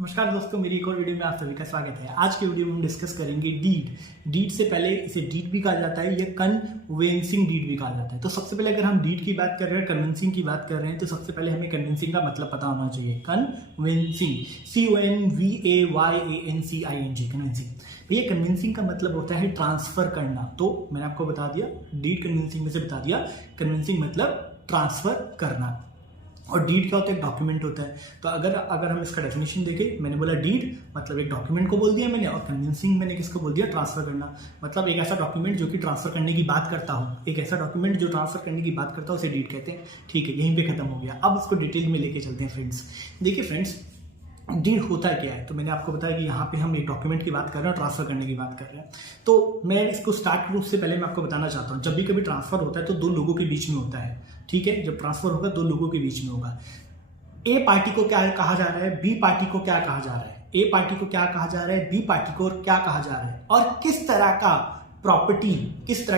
नमस्कार दोस्तों, मेरी एक और वीडियो में आप सभी का स्वागत है। आज के वीडियो में हम डिस्कस करेंगे डीड। डीड से पहले इसे डीड भी कहा जाता है, या कन्वेंसिंग डीड भी कहा जाता है। तो सबसे पहले अगर हम डीड की बात कर रहे हैं, कन्विंसिंग की बात कर रहे हैं, तो सबसे पहले हमें कन्विंसिंग का मतलब पता होना चाहिए। Convincing, CONVAYANCING, convincing. भैया कन्विंसिंग का मतलब होता है ट्रांसफर करना। तो मैंने आपको बता दिया, डीड कन्विंसिंग में से बता दिया, कन्विंसिंग मतलब ट्रांसफर करना। और डीड क्या होता है? एक डॉक्यूमेंट होता है। तो अगर हम इसका डेफिनेशन देखें, मैंने बोला डीड मतलब एक डॉक्यूमेंट को बोल दिया मैंने, और कन्विंसिंग मैंने किसको बोल दिया? ट्रांसफर करना। मतलब एक ऐसा डॉक्यूमेंट जो कि ट्रांसफर करने की बात करता हो, एक ऐसा डॉक्यूमेंट जो ट्रांसफर करने की बात करता हो, उसे डीड कहते हैं। ठीक है, यहीं पे खत्म हो गया। अब इसको डिटेल में लेके चलते हैं फ्रेंड्स। देखिए फ्रेंड्स, डीड होता क्या है? तो मैंने आपको बताया कि यहाँ पे हम एक डॉक्यूमेंट की बात कर रहे हैं, ट्रांसफर करने की बात कर रहे हैं। तो मैं इसको स्टार्ट रूप से पहले मैं आपको बताना चाहता हूँ, जब भी कभी ट्रांसफर होता है तो दो लोगों के बीच में होता है। ठीक है, जब ट्रांसफर होगा दो लोगों के बीच में होगा। ए पार्टी को क्या कहा जा रहा है, बी पार्टी को क्या कहा जा रहा है, ए पार्टी को क्या कहा जा रहा है, बी पार्टी को क्या कहा जा रहा है, और किस तरह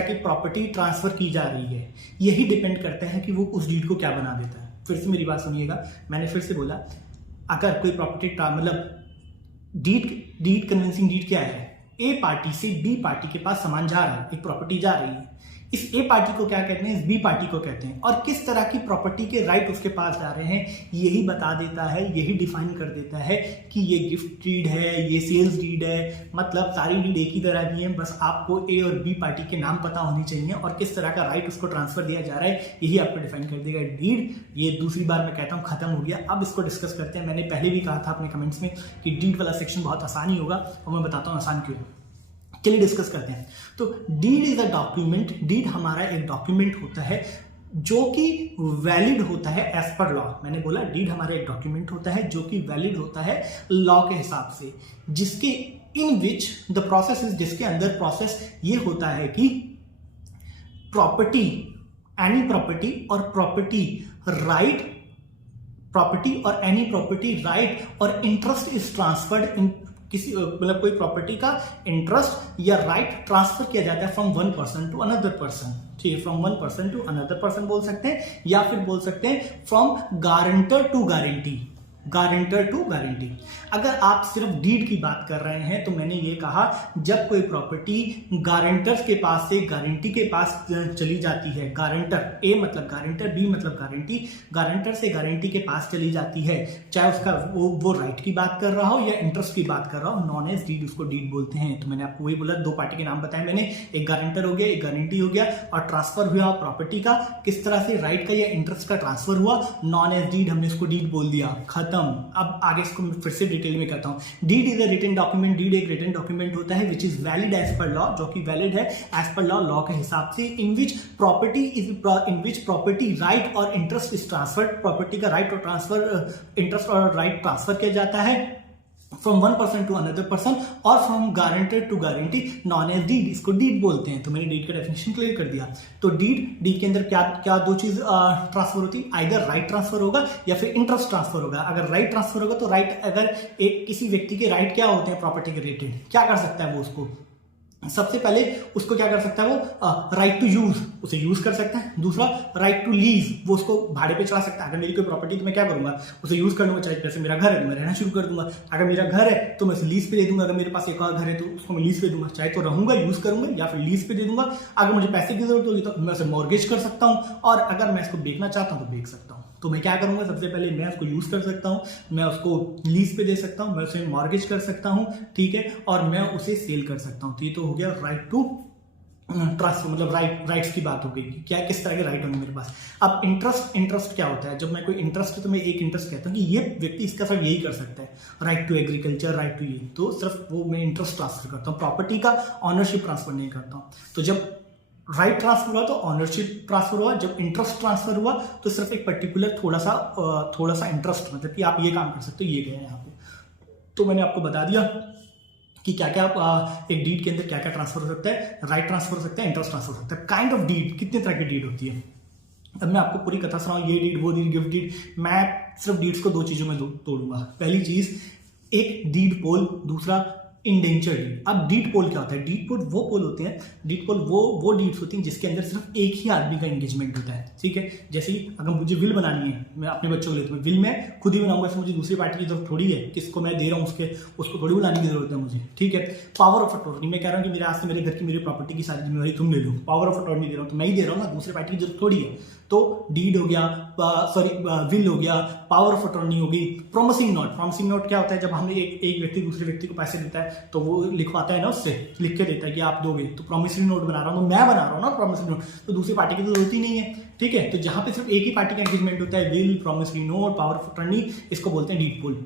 की प्रॉपर्टी ट्रांसफर की जा रही है, यही डिपेंड करता है कि वो उस डीड को क्या बना देता है। फिर से मेरी बात सुनिएगा, मैंने फिर से बोला, अगर कोई प्रॉपर्टी मतलब डीड कन्विंसिंग डीड क्या है? ए पार्टी से बी पार्टी के पास सामान जा रहा है, एक प्रॉपर्टी जा रही है। इस ए पार्टी को क्या कहते हैं, इस बी पार्टी को कहते हैं, और किस तरह की प्रॉपर्टी के राइट उसके पास जा रहे हैं, यही बता देता है, यही डिफाइन कर देता है कि ये गिफ्ट डीड है, ये सेल्स डीड है। मतलब सारी डीड एक ही तरह की है, बस आपको ए और बी पार्टी के नाम पता होनी चाहिए और किस तरह का राइट उसको ट्रांसफर दिया जा रहा है, यही आपको डिफाइन कर देगा डीड। ये दूसरी बार मैं कहता हूँ खत्म हो गया। अब इसको डिस्कस करते हैं। मैंने पहले भी कहा था अपने कमेंट्स में कि डीड वाला सेक्शन बहुत आसान ही होगा, और मैं बताता हूँ आसान क्यों। चलिए डिस्कस करते हैं। तो deed is a document. Deed हमारा एक डॉक्यूमेंट होता है जो कि वैलिड होता है एज पर लॉ। मैंने बोला डीड हमारा एक डॉक्यूमेंट होता है जो कि वैलिड होता है लॉ के हिसाब से, जिसके इन विच द प्रोसेस इज, जिसके अंदर प्रोसेस ये होता है कि प्रॉपर्टी, एनी प्रॉपर्टी और प्रॉपर्टी राइट, प्रॉपर्टी और एनी प्रॉपर्टी राइट और इंटरेस्ट इज ट्रांसफर्ड इन, किसी मतलब कोई प्रॉपर्टी का इंटरेस्ट या राइट ट्रांसफर किया जाता है from one person to another person. ठीक है, from one person to another person बोल सकते हैं, या फिर बोल सकते हैं from guarantor to guarantee, guarantor to guarantee. अगर आप सिर्फ डीड की बात कर रहे हैं तो मैंने ये कहा, जब कोई प्रॉपर्टी गारंटर्स के पास से गारंटी के पास चली जाती है, गारंटर ए मतलब गारंटर, बी मतलब गारंटी, गारंटर से गारंटी के पास चली जाती है, चाहे उसका वो राइट की बात कर रहा हो या इंटरेस्ट की बात कर रहा हो, नॉन एज डीड उसको डीड बोलते हैं। तो मैंने आपको वही बोला, दो पार्टी के नाम बताए मैंने, एक गारंटर हो गया, एक गारंटी हो गया, और ट्रांसफर हुआ प्रॉपर्टी का, किस तरह से राइट का या इंटरेस्ट का ट्रांसफर हुआ, नॉन एज डीड, हमने इसको डीड बोल दिया, खत्म। अब आगे इसको फिर से डिटेल में कहता हूं। Deed is a written document. Deed एक रिटन डॉक्यूमेंट होता है which is valid as per law, जो कि वैलिड है एज पर लॉ, लॉ के हिसाब से, इन विच प्रॉपर्टी राइट और इंटरेस्ट इज ट्रांसफर्ड, प्रॉपर्टी का राइट और ट्रांसफर, इंटरेस्ट और राइट ट्रांसफर किया जाता है from one person to another person, और from guarantor to guarantee, known as deed, इसको डीड बोलते हैं। तो मैंने डीड का डेफिनेशन क्लियर कर दिया। तो डीड के अंदर क्या क्या दो चीज ट्रांसफर होती है, आइदर राइट ट्रांसफर होगा या फिर इंटरेस्ट ट्रांसफर होगा। अगर राइट ट्रांसफर होगा तो राइट, अगर एक किसी व्यक्ति के राइट क्या होते हैं प्रॉपर्टी के रिलेटेड, क्या कर सकता है वो, उसको सबसे पहले उसको क्या कर सकता है वो, राइट टू यूज, उसे यूज कर सकता है। दूसरा राइट टू लीज, वो उसको भाड़े पे चला सकता है। अगर मेरी कोई प्रॉपर्टी तो मैं क्या करूंगा, उसे यूज कर लूंगा। चाहे जैसे मेरा घर है तो मैं रहना शुरू कर दूंगा, अगर मेरा घर है तो मैं उसे लीज पे दे दूंगा, अगर मेरे पास एक और घर है तो उसको मैं लीज पे दूंगा, चाहे तो रहूंगा, यूज करूंगा, या फिर लीज पे दे दूंगा। अगर मुझे पैसे की जरूरत होगी तो मैं उसे मॉर्गेज कर सकता हूं, और अगर मैं इसको बेचना चाहता हूं तो बेच सकता हूं। तो मैं क्या करूंगा, सबसे पहले मैं उसको यूज कर सकता हूं, मैं उसको लीज पे दे सकता हूं, मैं उसे मॉर्गेज कर सकता हूं, ठीक है, और मैं उसे सेल कर सकता हूं। तो ये तो हो गया राइट टू ट्रांसफर, मतलब राइट्स की बात हो गई, क्या किस तरह के राइट होंगे मेरे पास। अब इंटरेस्ट क्या होता है? जब मैं कोई इंटरेस्ट है तो मैं एक इंटरेस्ट कहता हूँ कि ये व्यक्ति इसका सिर्फ यही कर सकता है, right to agriculture, right to ये, तो सिर्फ वो मैं इंटरेस्ट ट्रांसफर करता हूँ, प्रॉपर्टी का ऑनरशिप ट्रांसफर नहीं करता हूँ। तो जब राइट ट्रांसफर हुआ तो ऑनरशिप ट्रांसफर हुआ, जब इंटरेस्ट ट्रांसफर हुआ तो सिर्फ एक पर्टिकुलर थोड़ा सा इंटरेस्ट, मतलब कि आप ये काम कर सकते हो, ये गया यहाँ पे। तो मैंने आपको बता दिया कि क्या क्या एक डीड के अंदर क्या क्या ट्रांसफर हो सकता है, राइट ट्रांसफर हो सकता है, इंटरेस्ट ट्रांसफर हो सकता है। काइंड ऑफ डीड, कितने तरह की डीड होती है, अब मैं आपको पूरी कथा सुनाऊं, ये डीड वो डीड गिफ्ट डीड। मैं सिर्फ डीड्स को दो चीजों में तोड़ूंगा। पहली चीज, एक डीड पोल, दूसरा इंडेंचर डीड। अब डीड पोल क्या होता है? डीड पोल वो पोल होते हैं, डीड पोल वो डीड्स होती हैं जिसके अंदर सिर्फ एक ही आदमी का एंगेजमेंट होता है, ठीक है। जैसे अगर मुझे विल बनानी है, मैं अपने बच्चों के लिए, तो मैं विल में खुद ही बनाऊंगा, इसमें मुझे दूसरी पार्टी की जरूरत थोड़ी है, किसको मैं दे रहा हूँ उसको थोड़ी बुलाने की जरूरत है मुझे, ठीक है। पावर ऑफ अटॉर्नी, मैं कह रहा हूँ कि मेरे आज से मेरे घर की मेरी प्रॉपर्टी की सारी जिम्मेवारी तुम ले लो, पावर ऑफ अटॉर्नी दे रहा हूँ तो मैं ही दे रहा हूँ ना, दूसरी पार्टी की जरूरत थोड़ी है। तो डीड हो गया, विल हो गया, पावर ऑफ अटॉर्नी हो गई। प्रॉमिसिंग नोट, प्रॉमिसिंग नोट क्या होता है? जब हमें एक व्यक्ति दूसरे व्यक्ति को पैसे देता है तो वो लिखवाता है ना, उससे लिख के देता है कि आप दोगे, तो प्रॉमिसरी नोट बना रहा हूँ, तो मैं बना रहा हूँ ना प्रॉमिसरी नोट, तो दूसरी पार्टी की तो जरूरत ही नहीं है, ठीक है। तो जहां पे सिर्फ एक ही पार्टी का एंगेजमेंट होता है, will, promissory note, power of attorney, इसको बोलते हैं डीड पोल।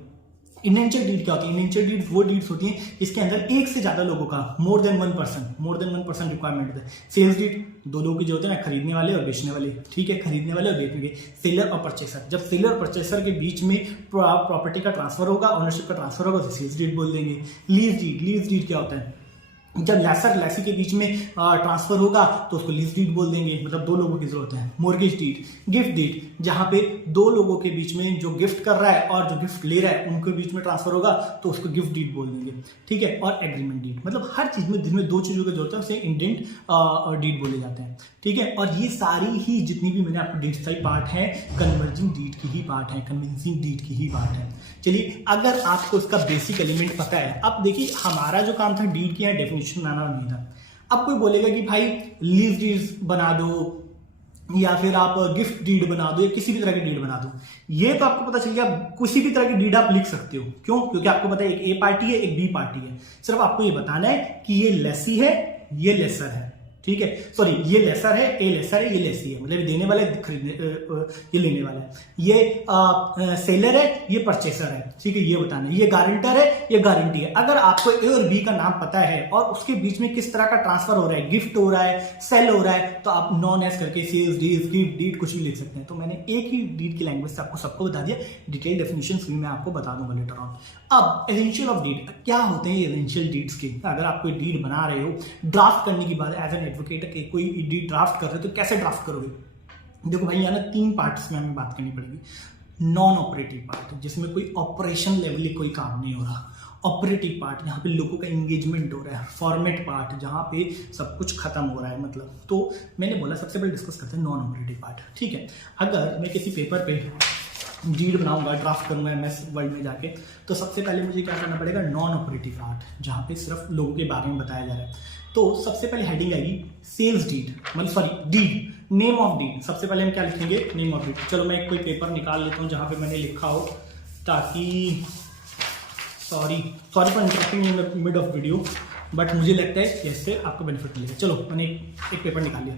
इंडेंचर डीड क्या होती है? इंडेंचर डीड वो डीड्स होती हैं इसके अंदर एक से ज्यादा लोगों का, more than one person requirement है। सेल्स डीड, दो लोगों की जो होते हैं ना, खरीदने वाले और बेचने वाले, ठीक है, खरीदने वाले और बेचने वाले। सेलर और परचेसर, जब सेलर और परचेसर के बीच में प्रॉपर्टी का ट्रांसफर होगा, ओनरशिप का ट्रांसफर होगा, तो सेल्स डीड बोल देंगे। लीज डीड क्या होता है? जब लेसर लेसी के बीच में ट्रांसफर होगा तो उसको लीज डीड बोल देंगे, मतलब दो लोगों की जरूरत है। मॉर्गेज डीड, गिफ्ट डीड, जहां पे दो लोगों के बीच में जो गिफ्ट कर रहा है और जो गिफ्ट ले रहा है उनके बीच में ट्रांसफर होगा तो उसको गिफ्ट डीड बोल देंगे, ठीक है। और एग्रीमेंट डीड, मतलब हर चीज में जिसमें दो चीजों की जरूरत है उसे इंडेंट डीड बोले जाते हैं, ठीक है। और ये सारी ही जितनी भी मैंने आपको डीड बताई पार्ट है, कन्वर्जिंग डीड की ही पार्ट है, कन्विंसिंग डीड की ही पार्ट है। चलिए, अगर आपको इसका बेसिक एलिमेंट पता है, अब देखिए हमारा जो काम था डीड की है डेफिनेशन बनाना नहीं था। अब कोई बोलेगा कि भाई लीज डीड बना दो या फिर आप गिफ्ट डीड बना दो या किसी भी तरह की डीड बना दो, ये तो आपको पता चल गया, किसी भी तरह की डीड आप लिख सकते हो। क्यों? क्योंकि आपको पता है एक ए पार्टी है, एक बी पार्टी है, सिर्फ आपको ये बताना है कि ये लेसी है, ये लेसर है, ठीक है। सॉरी, ये लेसर है, ए लेसर है, ये लेसी है, मतलब देने वाला है, खरीदने ये लेने वाला है, ये सेलर है, ये परचेसर है, ठीक है, ये बताना है। ये गारंटर है, ये गारंटी है। अगर आपको ए और बी का नाम पता है और उसके बीच में किस तरह का ट्रांसफर हो रहा है, गिफ्ट हो रहा है, सेल हो रहा है, तो आप नॉन एस करके सेल्स डीड, गिफ्ट डीड कुछ भी लिख सकते हैं। तो मैंने एक ही डीड की लैंग्वेज से आपको सबको बता दिया, डिटेल डेफिनेशन भी मैं आपको बता दूंगा लेटर ऑन। अब एसेंशियल ऑफ डीड क्या होते हैं? ये एसेंशियल डीड्स के, अगर आप कोई डीड बना रहे हो, ड्राफ्ट करने की बात, एज एन एडवोकेट कोई डीड ड्राफ्ट कर रहे हो तो कैसे ड्राफ्ट करोगे? देखो भाई, यहाँ ना तीन पार्ट्स में हमें बात करनी पड़ेगी। नॉन ऑपरेटिव पार्ट, जिसमें कोई ऑपरेशन लेवल कोई काम नहीं हो रहा। ऑपरेटिव पार्ट, जहाँ पे लोगों का एंगेजमेंट हो रहा है। फॉर्मेट पार्ट, जहाँ पे सब कुछ खत्म हो रहा है, मतलब। तो मैंने बोला सबसे पहले डिस्कस करते हैं नॉन ऑपरेटिव पार्ट, ठीक है। अगर मैं किसी पेपर पे डीड बनाऊंगा, ड्राफ्ट करूंगा MS वर्ड में जाके, तो सबसे पहले मुझे क्या करना पड़ेगा? नॉन ऑपरेटिव पार्ट, जहाँ पे सिर्फ लोगों के बारे में बताया जा रहा है। तो सबसे पहले हेडिंग आएगी सेल्स डीड, मतलब sorry deed, name of deed. सबसे पहले हम क्या लिखेंगे? Name of deed. चलो मैं कोई पेपर निकाल लेता हूँ जहाँ पे मैंने लिखा हो, ताकि sorry for interrupting in the mid of video, but मुझे लगता है कि इससे आपको बेनिफिट मिलेगा। चलो मैंने एक पेपर निकाल लिया,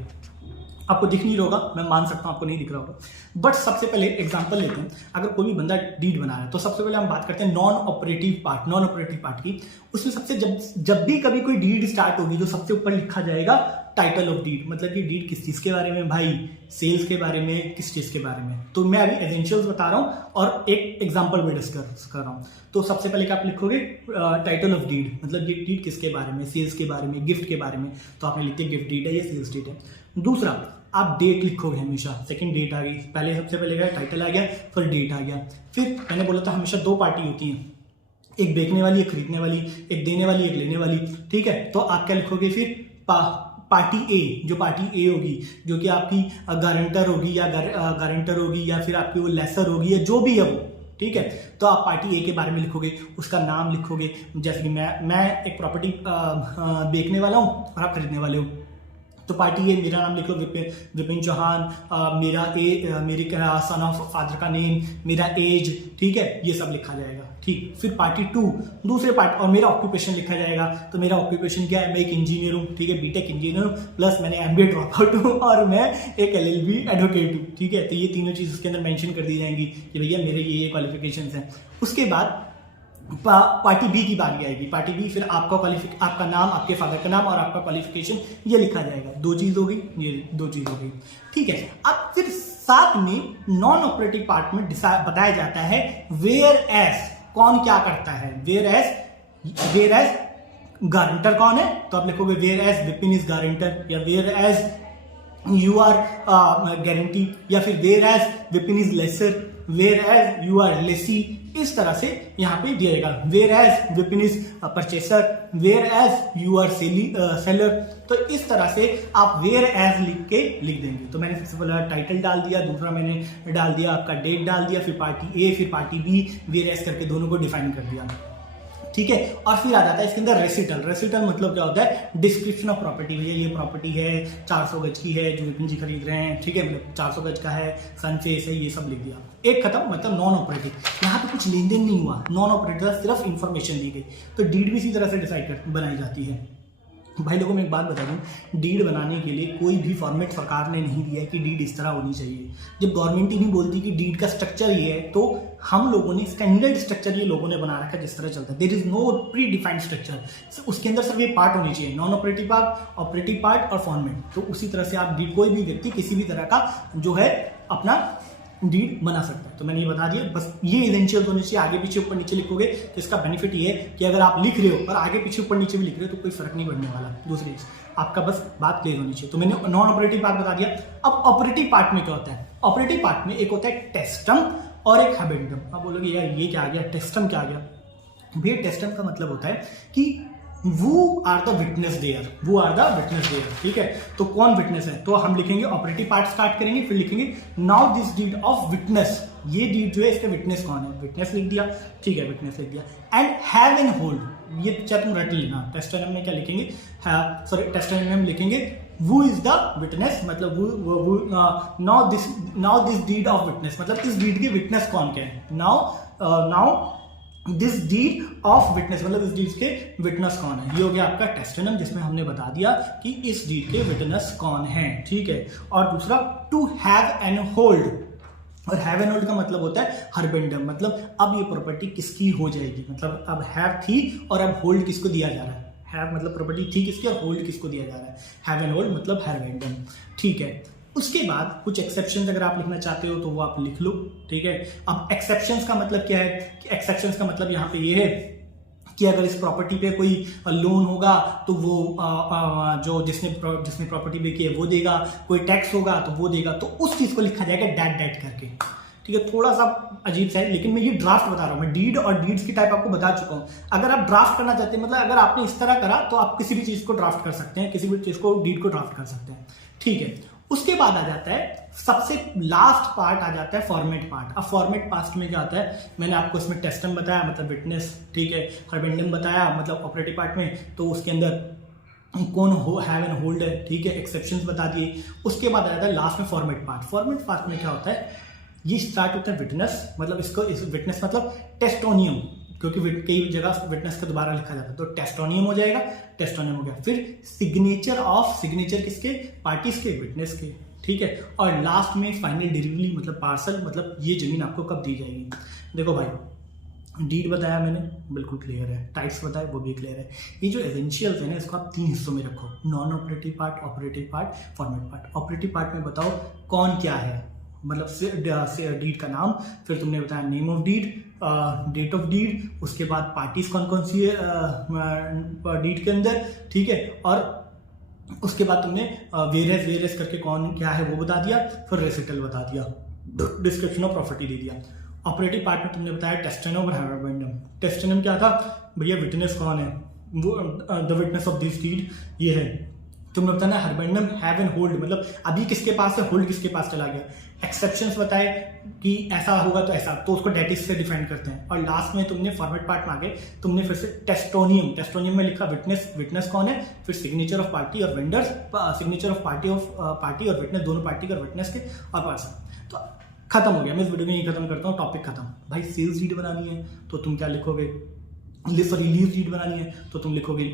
आपको दिख नहीं रहा होगा, मैं मान सकता हूँ आपको नहीं दिख रहा होगा, बट सबसे पहले एग्जांपल लेते हैं। अगर कोई भी बंदा डीड बना रहा है तो सबसे पहले हम बात करते हैं नॉन ऑपरेटिव पार्ट की। उसमें सबसे जब भी कभी कोई डीड स्टार्ट होगी, जो सबसे ऊपर लिखा जाएगा टाइटल ऑफ डीड, मतलब कि डीड किस चीज के बारे में भाई? सेल्स के बारे में, किस चीज के बारे में? तो मैं अभी एसेंशियल्स बता रहा हूँ और एक एग्जांपल भी डिस्कस कर रहा हूँ। तो सबसे पहले क्या आप लिखोगे? टाइटल ऑफ डीड, मतलब ये डीड किसके बारे में? सेल्स के बारे में, गिफ्ट के बारे में, तो आपने लिख दिया गिफ्ट डीड है या सेल्स डीड है। दूसरा, आप डेट लिखोगे हमेशा। सेकंड डेट आ गई, पहले सबसे पहले क्या टाइटल आ गया, फिर डेट आ गया। फिर मैंने बोला था हमेशा दो पार्टी होती हैं, एक बेचने वाली, एक खरीदने वाली, एक देने वाली, एक लेने वाली, ठीक है। तो आप क्या लिखोगे फिर? पार्टी ए, जो पार्टी ए होगी, जो कि आपकी गारंटर होगी या गारंटर होगी या फिर आपकी वो लेसर होगी या जो भी है वो, ठीक है। तो आप पार्टी ए के बारे में लिखोगे, उसका नाम लिखोगे। जैसे कि मैं एक प्रॉपर्टी बेचने वाला हूँ और आप खरीदने वाले हो, तो पार्टी ए, मेरा नाम लिख लो विपिन चौहान, मेरे सन ऑफ फादर का नेम, मेरा एज, ठीक है, ये सब लिखा जाएगा, ठीक। फिर पार्टी 2, दूसरे पार्ट, और मेरा ऑक्यूपेशन लिखा जाएगा। तो मेरा ऑक्यूपेशन क्या है? मैं एक इंजीनियर हूँ, ठीक है, बीटेक इंजीनियर हूँ, प्लस मैंने MBA ड्रॉप आउट हूँ और मैं एक LLB एडवोकेट हूँ, ठीक है। तो ये तीनों चीज उसके अंदर मेंशन कर दी जाएंगी कि भैया मेरे ये क्वालिफिकेशंस हैं। उसके बाद पार्टी बी की बारी आएगी। पार्टी बी, फिर आपका नाम, आपके फादर का नाम और आपका क्वालिफिकेशन, ये लिखा जाएगा। दो चीज हो गई, ये दो चीज हो गई, ठीक है। अब फिर साथ में नॉन ऑपरेटिव पार्ट में बताया जाता है वेयर एज, कौन क्या करता है। वेयर एज गारंटर कौन है? तो आप लिखोगे whereas Vipin is guarantor, या whereas you are guarantee, या फिर whereas Vipin is lessor, whereas you are lessee. इस तरह से यहाँ पे दिया जाएगा। Whereas Vipin is purchaser, whereas you are seller. तो इस तरह से आप वेयर एज लिख देंगे। तो मैंने सबसे पहले टाइटल डाल दिया, दूसरा मैंने डाल दिया आपका डेट डाल दिया, फिर पार्टी ए फिर पार्टी बी, वेयर एज करके दोनों को डिफाइन कर दिया, ठीक है। और फिर आ जाता है इसके अंदर रेसिटल। रेसिटल मतलब क्या होता है, डिस्क्रिप्शन ऑफ प्रॉपर्टी। भैया ये प्रॉपर्टी है 400 गज की है जो विपिन जी खरीद रहे हैं, ठीक है, मतलब 400 गज का है, सनफेस है, ये सब लिख दिया। एक खत्म, मतलब नॉन ऑपरेटिव। यहाँ पे कुछ लेन देन नहीं हुआ, नॉन ऑपरेटिव, सिर्फ इंफॉर्मेशन दी गई। तो डीड भी इसी तरह से डिसाइड बनाई जाती है। भाई लोगों, मैं एक बात बता दूं, डीड बनाने के लिए कोई भी फॉर्मेट सरकार ने नहीं दिया है कि डीड इस तरह होनी चाहिए। जब गवर्नमेंट ही नहीं बोलती कि डीड का स्ट्रक्चर ये है, तो हम लोगों ने स्टैंडर्ड स्ट्रक्चर ये लोगों ने बना रखा है जिस तरह चलता है। There is no pre defined structure. उसके अंदर सिर्फ ये पार्ट होनी चाहिए, non operative part, operative part और फॉर्मेट। तो उसी तरह से आप डीड, कोई भी व्यक्ति किसी भी तरह का जो है अपना डीड बना सकता है। तो मैंने ये बता दिया, बस ये एसेंशियल होने चाहिए। आगे पीछे ऊपर नीचे लिखोगे तो इसका बेनिफिट ये है कि अगर आप लिख रहे हो और आगे पीछे ऊपर नीचे भी लिख रहे हो तो कोई फर्क नहीं पड़ने वाला। दूसरी चीज, आपका बस बात क्लियर होनी चाहिए। तो मैंने नॉन ऑपरेटिव पार्ट बता दिया। अब ऑपरेटिव पार्ट में क्या होता है, ऑपरेटिव पार्ट में एक होता है टेस्टम और एक हैबेंडम। अब बोलोगे यार ये क्या आ गया, टेस्टम क्या आ गया। भैया टेस्टम का मतलब होता है कि वो आर द विटनेस देयर, वो आर द विटनेस देयर, ठीक है। तो कौन विटनेस है, तो हम लिखेंगे ऑपरेटिव पार्ट स्टार्ट करेंगे, फिर लिखेंगे now this deed of witness. ये डीड जो है इसका विटनेस कौन है, विटनेस लिख दिया, ठीक है, विटनेस लिख दिया। एंड हैव एन होल्ड, ये चाहे तुम रट लेना। टेस्टोनिम में क्या लिखेंगे, सॉरी टेस्टोनिम में लिखेंगे वो इज द विटनेस, मतलब now this deed of witness, मतलब इस डीड के विटनेस कौन क्या है। Now this deed of witness, मतलब इस डीड के विटनेस कौन है। ये हो गया आपका टेस्टोनिम, जिसमें हमने बता दिया कि इस डीड के विटनेस कौन है, ठीक है। और दूसरा टू हैव एन होल्ड, और हैव एन होल्ड का मतलब होता है हरबेंडम, मतलब अब ये प्रॉपर्टी किसकी हो जाएगी, मतलब अब हैव थी और अब होल्ड किसको दिया जा रहा है। हैव मतलब प्रॉपर्टी थी किसकी और होल्ड किसको दिया जा रहा है। हैव एन होल्ड मतलब हरबेंडम, ठीक है। उसके बाद कुछ एक्सेप्शंस अगर आप लिखना चाहते हो तो वो आप लिख लो, ठीक है। अब एक्सेप्शंस का मतलब क्या है, कि एक्सेप्शंस का मतलब यहाँ पे ये है कि अगर इस प्रॉपर्टी पे कोई लोन होगा तो वो जो जिसने प्रॉपर्टी पे की है वो देगा, कोई टैक्स होगा तो वो देगा, तो उस चीज को लिखा जाएगा डेट करके, ठीक है। थोड़ा सा अजीब सा है, लेकिन मैं ये ड्राफ्ट बता रहा हूँ। मैं डीड और डीड्स की टाइप आपको बता चुका हूँ। अगर आप ड्राफ्ट करना चाहते हैं, मतलब अगर आपने इस तरह करा तो आप किसी भी चीज को ड्राफ्ट कर सकते हैं, किसी भी चीज को डीड को ड्राफ्ट कर सकते हैं, ठीक है। उसके बाद आ जाता है सबसे लास्ट पार्ट, आ जाता है फॉर्मेट पार्ट। अब फॉर्मेट पार्ट में क्या आता है, मैंने आपको इसमें टेस्टम बताया मतलब विटनेस, ठीक है, हरबेंडम बताया मतलब ऑपरेटिव पार्ट में, तो उसके अंदर कौन हैव एंड होल्ड है, ठीक है, एक्सेप्शंस बता दिए। उसके बाद आ जाता है लास्ट में फॉर्मेट पार्ट। फॉर्मेट पार्ट में क्या होता है, ये स्टार्ट होता है विटनेस, मतलब इसको विटनेस मतलब टेस्टोनियम, क्योंकि कई जगह विटनेस का दोबारा लिखा जाता है, तो टेस्टोनियम हो जाएगा, टेस्टोनियम हो गया। फिर सिग्नेचर ऑफ, सिग्नेचर किसके, पार्टीज के, विटनेस के, ठीक है। और लास्ट में फाइनल डिलीवरी मतलब पार्सल, मतलब ये जमीन आपको कब दी जाएगी। देखो भाई, डीड बताया मैंने, बिल्कुल क्लियर है, टाइप्स बताए वो भी क्लियर है। ये जो एसेंशियल्स है ना, इसको आप 3 हिस्सों में रखो, non operative part, operative part, format part. Operative part में बताओ कौन क्या है, मतलब डीड का नाम, फिर तुमने बताया name of deed, date of deed, उसके बाद पार्टीज कौन कौन सी है डीड के अंदर, ठीक है। और उसके बाद तुमने वेरियस करके कौन क्या है वो बता दिया, फिर रेसिटल बता दिया, डिस्क्रिप्शन ऑफ प्रॉपर्टी दे दिया। ऑपरेटिव पार्ट में तुमने बताया टेस्टोनियम और हरबेंडम। टेस्टोनियम क्या था भैया, विटनेस कौन है, वो the witness of this deed ये है। तुमने बताया हरबेंडम हैव एंड होल्ड, मतलब अभी किसके पास है, होल्ड किसके पास चला गया। एक्सेप्शंस बताए कि ऐसा होगा तो ऐसा, तो उसको डेटिस से डिफाइन करते हैं। और लास्ट में तुमने फॉर्मेट पार्ट में आगे तुमने फिर से टेस्टोनियम, टेस्टोनियम में लिखा विटनेस, विटनेस कौन है, फिर सिग्नेचर ऑफ पार्टी और वेंडर्स, सिग्नेचर ऑफ पार्टी और विटनेस, दोनों पार्टी और विटनेस के और पर्सन। तो खत्म हो गया, मैं इस वीडियो में यही खत्म करता हूँ, टॉपिक खत्म। भाई सेल्स डीड बनानी है तो तुम क्या लिखोगे, सॉरी लीज डीड बनानी है तो तुम लिखोगे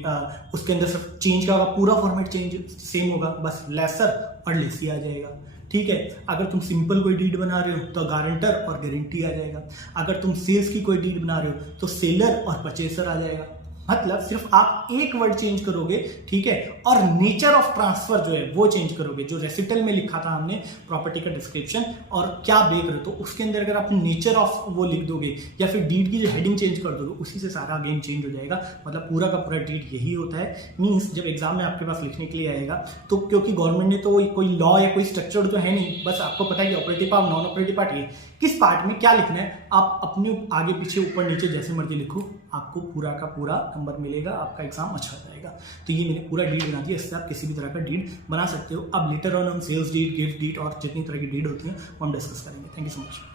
उसके अंदर सब चेंज क्या होगा, पूरा फॉर्मेट चेंज सेम होगा, बस लेसर और लेसी आ जाएगा, ठीक है। अगर तुम सिंपल कोई डीड बना रहे हो तो गारंटर और गारंटी आ जाएगा। अगर तुम सेल्स की कोई डीड बना रहे हो तो सेलर और परचेसर आ जाएगा। मतलब सिर्फ आप एक वर्ड चेंज करोगे, ठीक है, और नेचर ऑफ ट्रांसफर जो है वो चेंज करोगे। जो रेसिटल में लिखा था हमने प्रॉपर्टी का डिस्क्रिप्शन और क्या बेच रहे हो, तो उसके अंदर अगर आप नेचर ऑफ वो लिख दोगे या फिर डीड की जो हेडिंग चेंज कर दोगे, उसी से सारा गेम चेंज हो जाएगा। मतलब पूरा का पूरा डीड यही होता है। मीन्स जब एग्जाम में आपके पास लिखने के लिए आएगा तो क्योंकि गवर्नमेंट ने तो कोई लॉ या कोई स्ट्रक्चर तो है नहीं, बस आपको पता है कि operative part, non operative part, ये किस पार्ट में क्या लिखना है, आप अपने आगे पीछे ऊपर नीचे जैसे मर्जी लिखो, आपको पूरा का पूरा नंबर मिलेगा, आपका एग्जाम अच्छा जाएगा। तो ये मैंने पूरा डीड बना दिया, इससे आप किसी भी तरह का डीड बना सकते हो। अब लेटर ऑन हम सेल्स डीड, गिफ्ट डीड और जितनी तरह की डीड होती है वो हम डिस्कस करेंगे। Thank you so much.